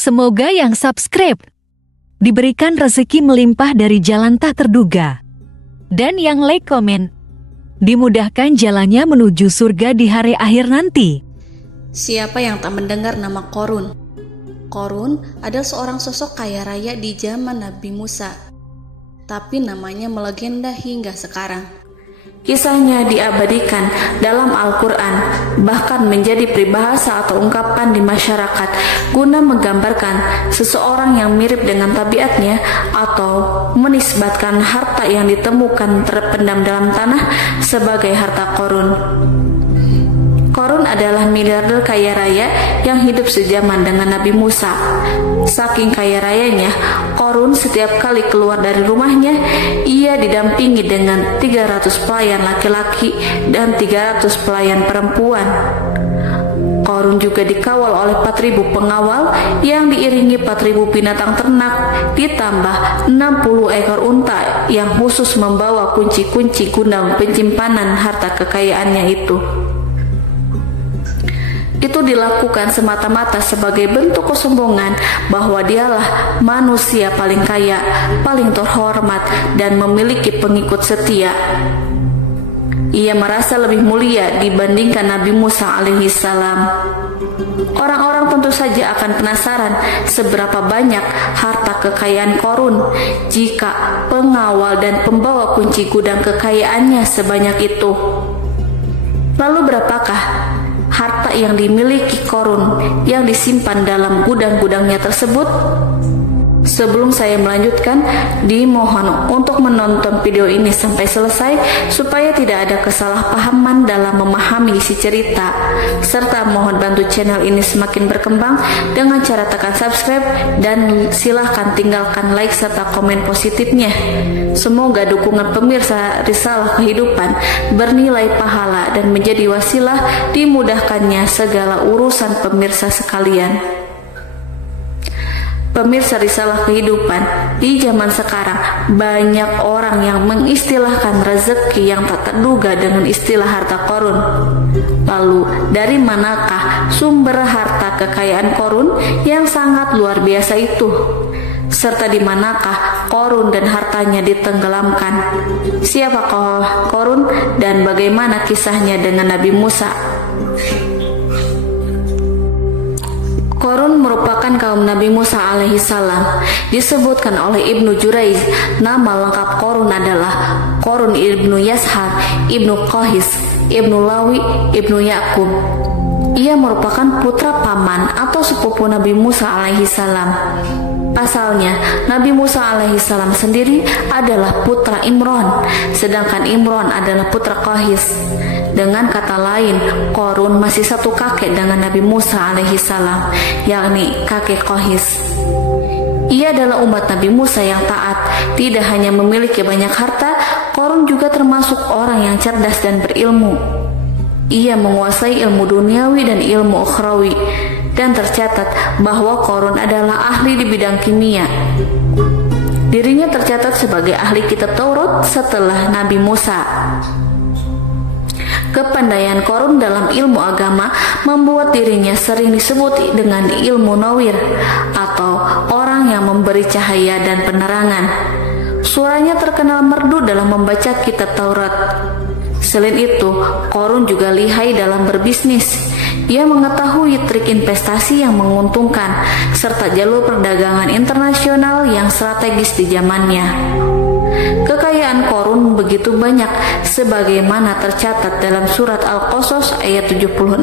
Semoga yang subscribe diberikan rezeki melimpah dari jalan tak terduga. Dan yang like komen, dimudahkan jalannya menuju surga di hari akhir nanti. Siapa yang tak mendengar nama Qorun? Qorun adalah seorang sosok kaya raya di zaman Nabi Musa, tapi namanya melegenda hingga sekarang. Kisahnya diabadikan dalam Al-Quran, bahkan menjadi peribahasa atau ungkapan di masyarakat guna menggambarkan seseorang yang mirip dengan tabiatnya atau menisbatkan harta yang ditemukan terpendam dalam tanah sebagai harta Qorun. Qorun adalah miliarder kaya raya yang hidup sejaman dengan Nabi Musa. Saking kaya rayanya, Qorun setiap kali keluar dari rumahnya, ia didampingi dengan 300 pelayan laki-laki dan 300 pelayan perempuan. Qorun juga dikawal oleh 4.000 pengawal yang diiringi 4.000 binatang ternak, ditambah 60 ekor unta yang khusus membawa kunci-kunci gudang penyimpanan harta kekayaannya itu. Itu dilakukan semata-mata sebagai bentuk kesombongan bahwa dialah manusia paling kaya, paling terhormat, dan memiliki pengikut setia. Ia merasa lebih mulia dibandingkan Nabi Musa alaihissalam. Orang-orang tentu saja akan penasaran seberapa banyak harta kekayaan Qorun jika pengawal dan pembawa kunci gudang kekayaannya sebanyak itu. Lalu berapakah harta yang dimiliki Qorun yang disimpan dalam gudang-gudangnya tersebut? Sebelum saya melanjutkan, dimohon untuk menonton video ini sampai selesai supaya tidak ada kesalahpahaman dalam memahami isi cerita, serta mohon bantu channel ini semakin berkembang dengan cara tekan subscribe dan silahkan tinggalkan like serta komen positifnya. Semoga dukungan pemirsa Risalah Kehidupan bernilai pahala dan menjadi wasilah dimudahkannya segala urusan pemirsa sekalian. Pemirsa Risalah Kehidupan, di zaman sekarang banyak orang yang mengistilahkan rezeki yang tak terduga dengan istilah harta Qorun. Lalu dari manakah sumber harta kekayaan Qorun yang sangat luar biasa itu? Serta di manakah Qorun dan hartanya ditenggelamkan? Siapakah Qorun dan bagaimana kisahnya dengan Nabi Musa? Qorun merupakan kaum Nabi Musa alaihissalam. Disebutkan oleh Ibnu Jurayj, nama lengkap Qorun adalah Qorun ibnu Yashar, ibnu Qahis, ibnu Lawi, ibnu Yakub. Ia merupakan putra paman atau sepupu Nabi Musa alaihissalam. Pasalnya, Nabi Musa alaihissalam sendiri adalah putra Imron, sedangkan Imron adalah putra Qahis. Dengan kata lain, Qorun masih satu kakek dengan Nabi Musa alaihissalam, yakni kakek Qahis. Ia adalah umat Nabi Musa yang taat. Tidak hanya memiliki banyak harta, Qorun juga termasuk orang yang cerdas dan berilmu. Ia menguasai ilmu duniawi dan ilmu ukhrawi, dan tercatat bahwa Qorun adalah ahli di bidang kimia. Dirinya tercatat sebagai ahli kitab Taurat setelah Nabi Musa. Kepandaian Qorun dalam ilmu agama membuat dirinya sering disebut dengan ilmu nawir atau orang yang memberi cahaya dan penerangan. Suaranya terkenal merdu dalam membaca kitab Taurat. Selain itu, Qorun juga lihai dalam berbisnis. Ia mengetahui trik investasi yang menguntungkan serta jalur perdagangan internasional yang strategis di zamannya. Kekayaan Qorun begitu banyak sebagaimana tercatat dalam surat Al-Qasas ayat 76.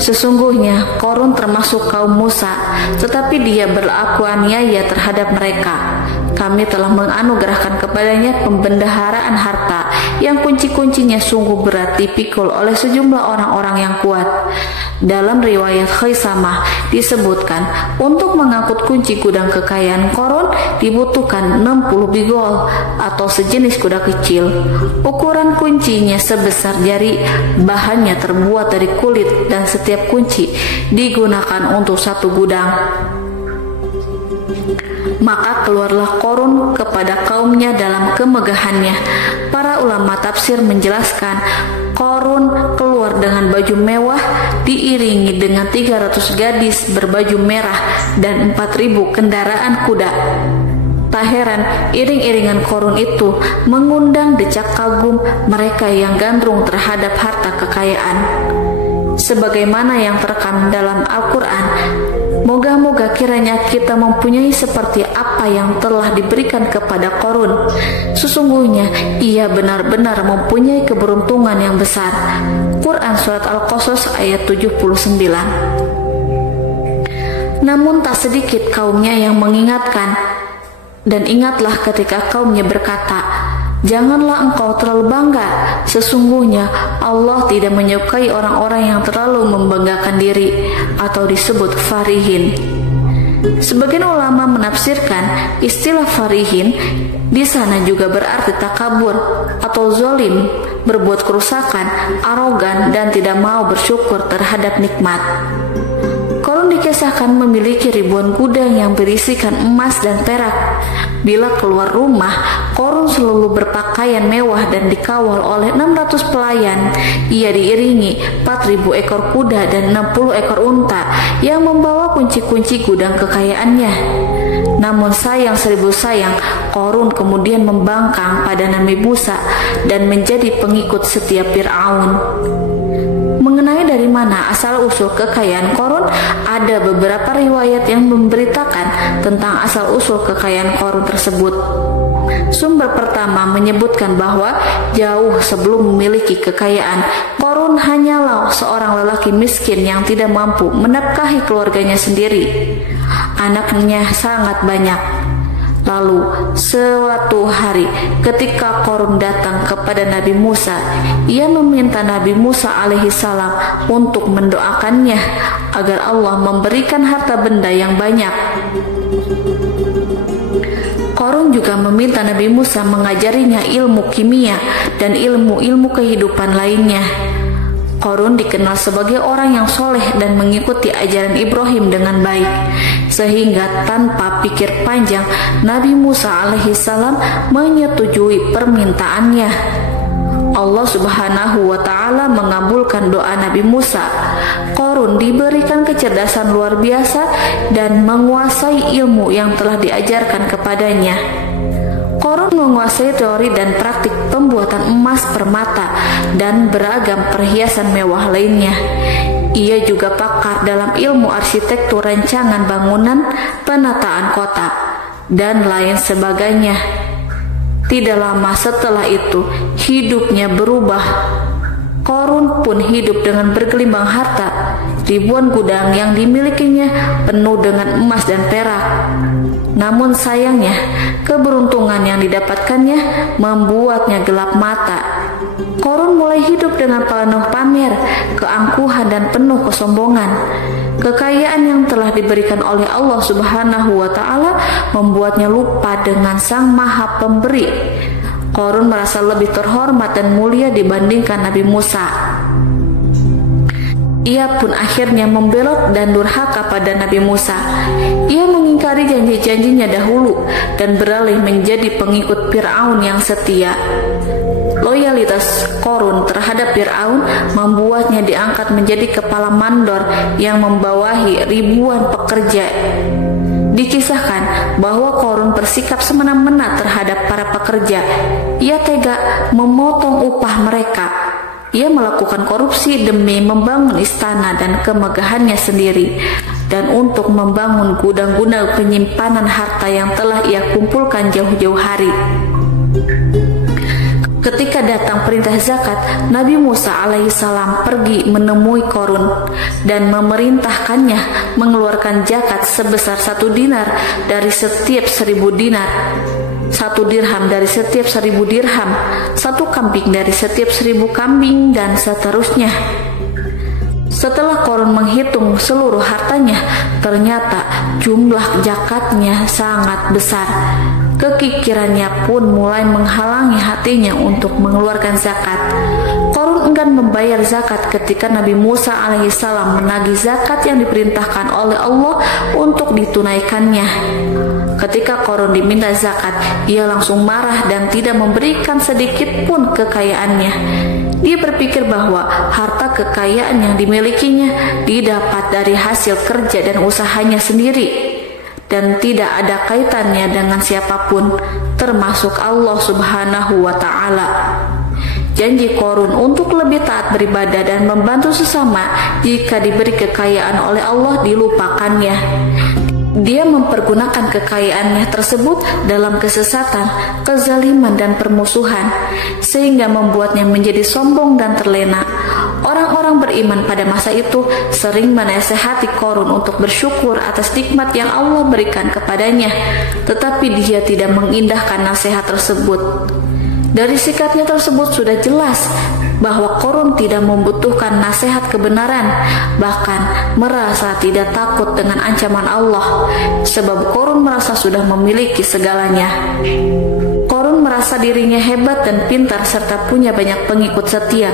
Sesungguhnya Qorun termasuk kaum Musa, tetapi dia berlaku aniaya terhadap mereka. Kami telah menganugerahkan kepadanya pembendaharaan harta yang kunci-kuncinya sungguh berat dipikul oleh sejumlah orang-orang yang kuat. Dalam riwayat Khaisamah disebutkan, untuk mengangkut kunci gudang kekayaan Qorun dibutuhkan 60 bigol atau sejenis kuda kecil. Ukuran kuncinya sebesar jari, bahannya terbuat dari kulit dan setiap kunci digunakan untuk satu gudang. Maka keluarlah Qorun kepada kaumnya dalam kemegahannya. Para ulama tafsir menjelaskan, Korun keluar dengan baju mewah diiringi dengan 300 gadis berbaju merah dan 4.000 kendaraan kuda. Tak heran iring-iringan Korun itu mengundang decak kagum mereka yang gandrung terhadap harta kekayaan. Sebagaimana yang terekam dalam Al-Quran, moga-moga kiranya kita mempunyai seperti apa yang telah diberikan kepada Korun. Sesungguhnya ia benar-benar mempunyai keberuntungan yang besar. Quran Surat Al-Qasas ayat 79. Namun tak sedikit kaumnya yang mengingatkan, dan ingatlah ketika kaumnya berkata, janganlah engkau terlalu bangga. Sesungguhnya Allah tidak menyukai orang-orang yang terlalu membanggakan diri atau disebut farihin. Sebagian ulama menafsirkan istilah farihin di sana juga berarti takabur atau zolim, berbuat kerusakan, arogan, dan tidak mau bersyukur terhadap nikmat. Korun dikisahkan memiliki ribuan gudang yang berisikan emas dan perak. Bila keluar rumah, Korun selalu berpakaian mewah dan dikawal oleh 600 pelayan. Ia diiringi 4.000 ekor kuda dan 60 ekor unta yang membawa kunci-kunci gudang kekayaannya. Namun sayang seribu sayang, Korun kemudian membangkang pada Nabi Musa dan menjadi pengikut setia Fir'aun. Mengenai dari mana asal-usul kekayaan Korun, ada beberapa riwayat yang memberitakan tentang asal-usul kekayaan Korun tersebut. Sumber pertama menyebutkan bahwa jauh sebelum memiliki kekayaan, Korun hanyalah seorang lelaki miskin yang tidak mampu menafkahi keluarganya sendiri. Anaknya sangat banyak. Lalu suatu hari ketika Korun datang kepada Nabi Musa, ia meminta Nabi Musa alaihissalam untuk mendoakannya agar Allah memberikan harta benda yang banyak. Korun juga meminta Nabi Musa mengajarinya ilmu kimia dan ilmu-ilmu kehidupan lainnya. Korun dikenal sebagai orang yang soleh dan mengikuti ajaran Ibrahim dengan baik, sehingga tanpa pikir panjang Nabi Musa alaihissalam menyetujui permintaannya. Allah Subhanahu wa Ta'ala mengabulkan doa Nabi Musa. Korun diberikan kecerdasan luar biasa dan menguasai ilmu yang telah diajarkan kepadanya. Korun menguasai teori dan praktik pembuatan emas permata dan beragam perhiasan mewah lainnya. Ia juga pakar dalam ilmu arsitektur, rancangan bangunan, penataan kota, dan lain sebagainya. Tidak lama setelah itu, hidupnya berubah. Korun pun hidup dengan bergelimbang harta. Ribuan gudang yang dimilikinya penuh dengan emas dan perak. Namun sayangnya, keberuntungan yang didapatkannya membuatnya gelap mata. Korun mulai hidup dengan penuh pamer, keangkuhan, dan penuh kesombongan. Kekayaan yang telah diberikan oleh Allah Subhanahu wa Ta'ala membuatnya lupa dengan Sang Maha Pemberi. Korun merasa lebih terhormat dan mulia dibandingkan Nabi Musa. Ia pun akhirnya membelot dan durhaka pada Nabi Musa. Ia mengingkari janji-janjinya dahulu dan beralih menjadi pengikut Fir'aun yang setia. Loyalitas Korun terhadap Fir'aun membuatnya diangkat menjadi kepala mandor yang membawahi ribuan pekerja. Dikisahkan bahwa Korun bersikap semena-mena terhadap para pekerja. Ia tega memotong upah mereka. Ia melakukan korupsi demi membangun istana dan kemegahannya sendiri, dan untuk membangun gudang-gudang penyimpanan harta yang telah ia kumpulkan jauh-jauh hari. Ketika datang perintah zakat, Nabi Musa alaihissalam pergi menemui Korun dan memerintahkannya mengeluarkan zakat sebesar 1 dinar dari setiap 1000 dinar, 1 dirham dari setiap 1000 dirham, 1 kambing dari setiap 1000 kambing, dan seterusnya. Setelah Korun menghitung seluruh hartanya, ternyata jumlah zakatnya sangat besar. Kekikirannya pun mulai menghalangi hatinya untuk mengeluarkan zakat. Korun enggan membayar zakat ketika Nabi Musa alaihissalam menagih zakat yang diperintahkan oleh Allah untuk ditunaikannya. Ketika Korun diminta zakat, ia langsung marah dan tidak memberikan sedikit pun kekayaannya. Dia berpikir bahwa harta kekayaan yang dimilikinya didapat dari hasil kerja dan usahanya sendiri, dan tidak ada kaitannya dengan siapapun, termasuk Allah Subhanahu wa Ta'ala. Janji Qorun untuk lebih taat beribadah dan membantu sesama jika diberi kekayaan oleh Allah dilupakannya. Dia mempergunakan kekayaannya tersebut dalam kesesatan, kezaliman, dan permusuhan, sehingga membuatnya menjadi sombong dan terlena. Orang-orang beriman pada masa itu sering menasehati Qorun untuk bersyukur atas nikmat yang Allah berikan kepadanya, tetapi dia tidak mengindahkan nasihat tersebut. Dari sikapnya tersebut sudah jelas bahwa Qorun tidak membutuhkan nasihat kebenaran, bahkan merasa tidak takut dengan ancaman Allah, sebab Qorun merasa sudah memiliki segalanya. Qorun merasa dirinya hebat dan pintar serta punya banyak pengikut setia,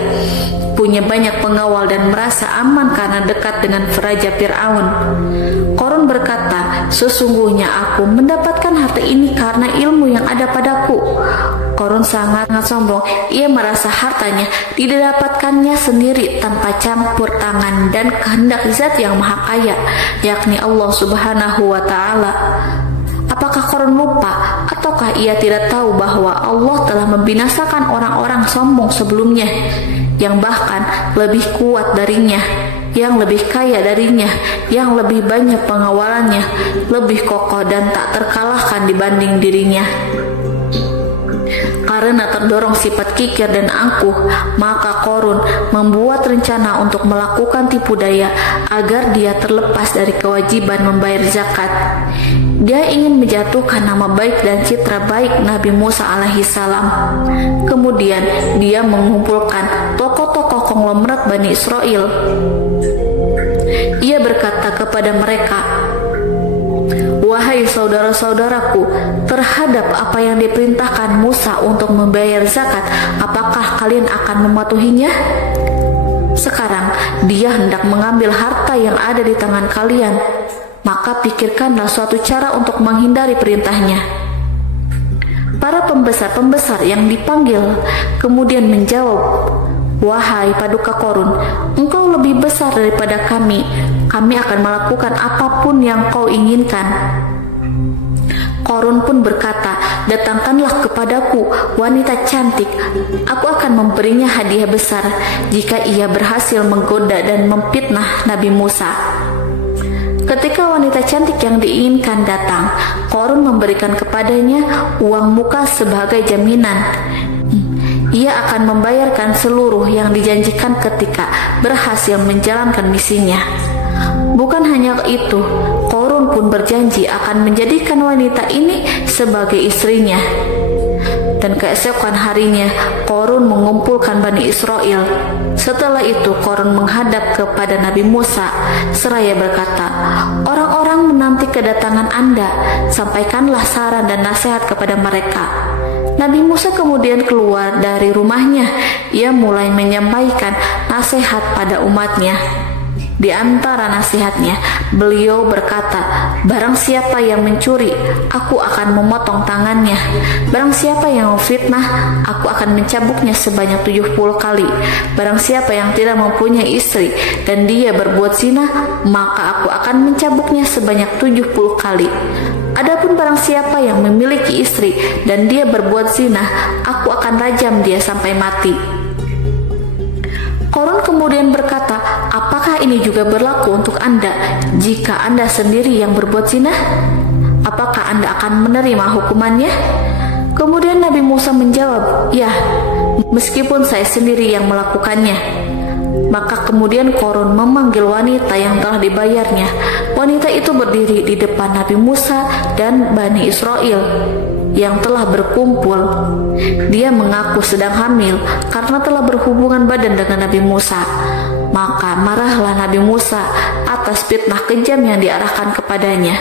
punya banyak pengawal dan merasa aman karena dekat dengan Raja Fir'aun. Qorun berkata, "Sesungguhnya aku mendapatkan harta ini karena ilmu yang ada padaku." Qorun sangat sombong. Ia merasa hartanya didapatkannya sendiri tanpa campur tangan dan kehendak Zat yang Maha Kaya, yakni Allah Subhanahu wa Ta'ala. Apakah Qorun lupa ataukah ia tidak tahu bahwa Allah telah membinasakan orang-orang sombong sebelumnya, yang bahkan lebih kuat darinya, yang lebih kaya darinya, yang lebih banyak pengawalannya, lebih kokoh dan tak terkalahkan dibanding dirinya? Karena terdorong sifat kikir dan angkuh, maka Qorun membuat rencana untuk melakukan tipu daya agar dia terlepas dari kewajiban membayar zakat. Dia ingin menjatuhkan nama baik dan citra baik Nabi Musa alaihissalam. Kemudian dia mengumpulkan tokoh-tokoh konglomerat Bani Israel. Ia berkata kepada mereka, "Wahai saudara-saudaraku, terhadap apa yang diperintahkan Musa untuk membayar zakat, apakah kalian akan mematuhinya? Sekarang dia hendak mengambil harta yang ada di tangan kalian, maka pikirkanlah suatu cara untuk menghindari perintahnya." Para pembesar-pembesar yang dipanggil kemudian menjawab, "Wahai paduka Qorun, engkau lebih besar daripada kami. Kami akan melakukan apapun yang kau inginkan." Qorun pun berkata, "Datangkanlah kepadaku wanita cantik. Aku akan memberinya hadiah besar jika ia berhasil menggoda dan memfitnah Nabi Musa." Ketika wanita cantik yang diinginkan datang, Qorun memberikan kepadanya uang muka sebagai jaminan. Ia akan membayarkan seluruh yang dijanjikan ketika berhasil menjalankan misinya. Bukan hanya itu, Qorun pun berjanji akan menjadikan wanita ini sebagai istrinya. Dan keesokan harinya, Qorun mengumpulkan Bani Israel. Setelah itu, Qorun menghadap kepada Nabi Musa seraya berkata, "Orang-orang menanti kedatangan Anda, sampaikanlah saran dan nasihat kepada mereka." Nabi Musa kemudian keluar dari rumahnya. Ia mulai menyampaikan nasihat pada umatnya. Di antara nasihatnya, beliau berkata, "Barang siapa yang mencuri, aku akan memotong tangannya. Barang siapa yang memfitnah, aku akan mencambuknya sebanyak 70 kali. Barang siapa yang tidak mempunyai istri dan dia berbuat zina, maka aku akan mencambuknya sebanyak 70 kali. Adapun barang siapa yang memiliki istri dan dia berbuat zina, aku akan rajam dia sampai mati." Qorun kemudian berkata, "Apakah ini juga berlaku untuk Anda jika Anda sendiri yang berbuat zina? Apakah Anda akan menerima hukumannya?" Kemudian Nabi Musa menjawab, "Ya, meskipun saya sendiri yang melakukannya." Maka kemudian Qorun memanggil wanita yang telah dibayarnya. Wanita itu berdiri di depan Nabi Musa dan Bani Israel yang telah berkumpul. Dia mengaku sedang hamil karena telah berhubungan badan dengan Nabi Musa. Maka marahlah Nabi Musa atas fitnah kejam yang diarahkan kepadanya.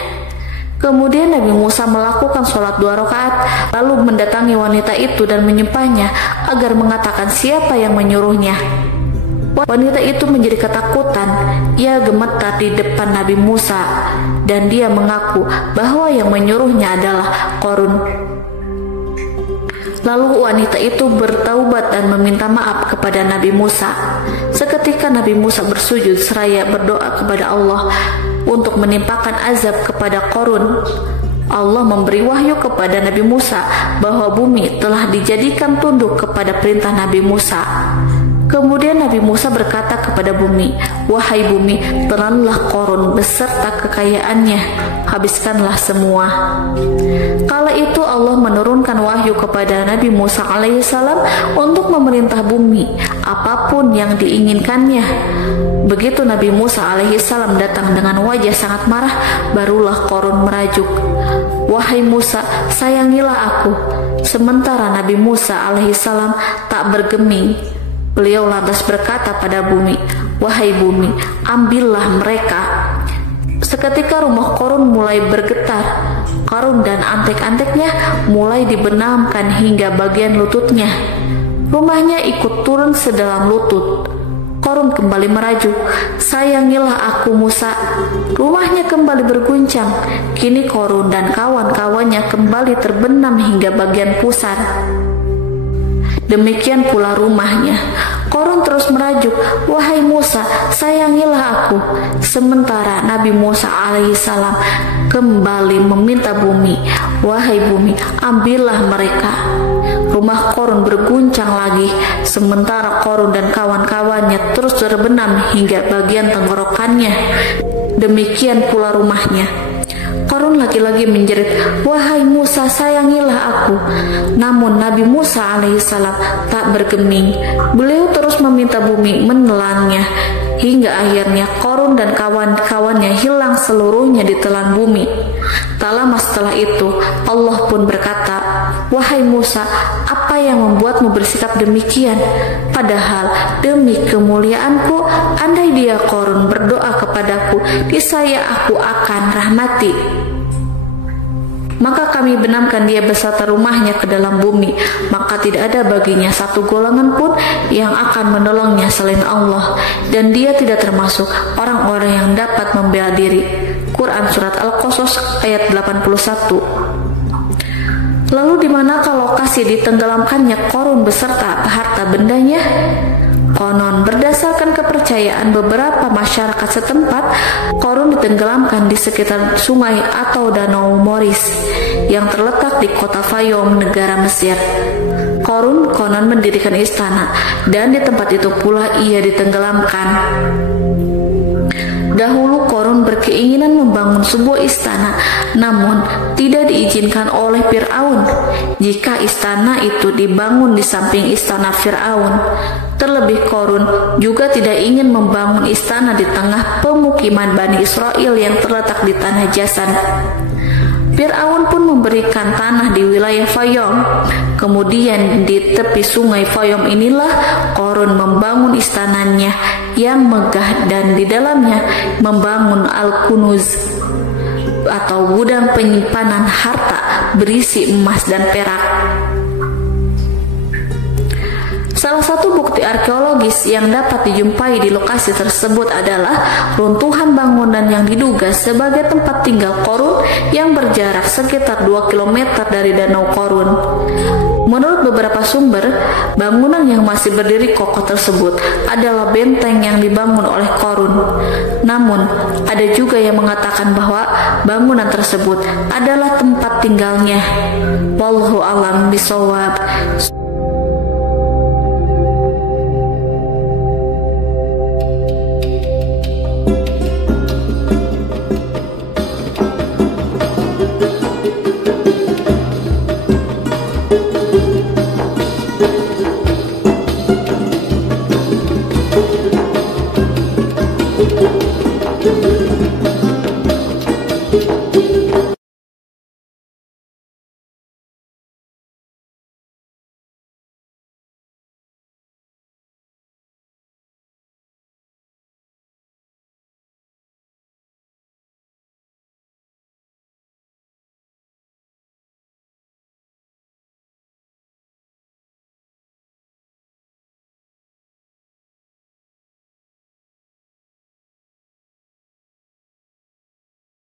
Kemudian Nabi Musa melakukan sholat 2 rakaat, lalu mendatangi wanita itu dan menyumpahnya agar mengatakan siapa yang menyuruhnya. Wanita itu menjadi ketakutan. Ia gemetar di depan Nabi Musa dan dia mengaku bahwa yang menyuruhnya adalah Qorun. Lalu wanita itu bertaubat dan meminta maaf kepada Nabi Musa. Seketika Nabi Musa bersujud seraya berdoa kepada Allah untuk menimpakan azab kepada Qarun. Allah memberi wahyu kepada Nabi Musa bahwa bumi telah dijadikan tunduk kepada perintah Nabi Musa. Kemudian Nabi Musa berkata kepada bumi, "Wahai bumi, telanlah Qarun beserta kekayaannya, habiskanlah semua." Kala itu Allah menurunkan wahyu kepada Nabi Musa alaihissalam untuk memerintah bumi apapun yang diinginkannya. Begitu Nabi Musa alaihissalam datang dengan wajah sangat marah, barulah Qarun merajuk, "Wahai Musa, sayangilah aku." Sementara Nabi Musa alaihissalam tak bergeming. Beliau lantas berkata pada bumi, "Wahai bumi, ambillah mereka." Seketika rumah Qarun mulai bergetar. Qarun dan antek-anteknya mulai dibenamkan hingga bagian lututnya. Rumahnya ikut turun sedalam lutut. Qarun kembali merajuk, "Sayangilah aku Musa." Rumahnya kembali berguncang. Kini Qarun dan kawan-kawannya kembali terbenam hingga bagian pusar. Demikian pula rumahnya. Qarun terus merajuk, "Wahai Musa, sayangilah aku." Sementara Nabi Musa alaihissalam kembali meminta bumi, "Wahai bumi, ambillah mereka." Rumah Qarun berguncang lagi, sementara Qarun dan kawan-kawannya terus terbenam hingga bagian tenggorokannya. Demikian pula rumahnya. Qarun lagi-lagi menjerit, "Wahai Musa, sayangilah aku." Namun Nabi Musa alaihissalam tak bergeming. Beliau terus meminta bumi menelannya, hingga akhirnya Qarun dan kawan-kawannya hilang seluruhnya di telan bumi. Tak lama setelah itu Allah pun berkata, "Wahai Musa, apa yang membuatmu bersikap demikian? Padahal demi kemuliaanku, andai dia Qarun berdoa kepadaku, niscaya aku akan rahmati. Maka kami benamkan dia beserta rumahnya ke dalam bumi, maka tidak ada baginya satu golongan pun yang akan menolongnya selain Allah, dan dia tidak termasuk orang-orang yang dapat membela diri." Quran Surat Al-Qasas ayat 81. Lalu di manakah lokasi ditenggelamkannya Qarun beserta harta bendanya? Konon berdasarkan kepercayaan beberapa masyarakat setempat, Qarun ditenggelamkan di sekitar sungai atau danau Moris yang terletak di kota Fayum, negara Mesir. Qarun konon mendirikan istana dan di tempat itu pula ia ditenggelamkan. Dahulu Qarun berkeinginan membangun sebuah istana, namun tidak diizinkan oleh Fir'aun jika istana itu dibangun di samping istana Fir'aun. Terlebih Qarun juga tidak ingin membangun istana di tengah pemukiman Bani Israel yang terletak di tanah Jasan. Fir'aun pun memberikan tanah di wilayah Fayum. Kemudian di tepi sungai Fayum inilah Qarun membangun istananya yang megah dan di dalamnya membangun Al-Kunuz atau gudang penyimpanan harta berisi emas dan perak. Salah satu bukti arkeologis yang dapat dijumpai di lokasi tersebut adalah runtuhan bangunan yang diduga sebagai tempat tinggal Qarun yang berjarak sekitar 2 km dari Danau Qarun. Menurut beberapa sumber, bangunan yang masih berdiri kokoh tersebut adalah benteng yang dibangun oleh Qarun. Namun, ada juga yang mengatakan bahwa bangunan tersebut adalah tempat tinggalnya. Wallahu a'lam bishawab. Thank you.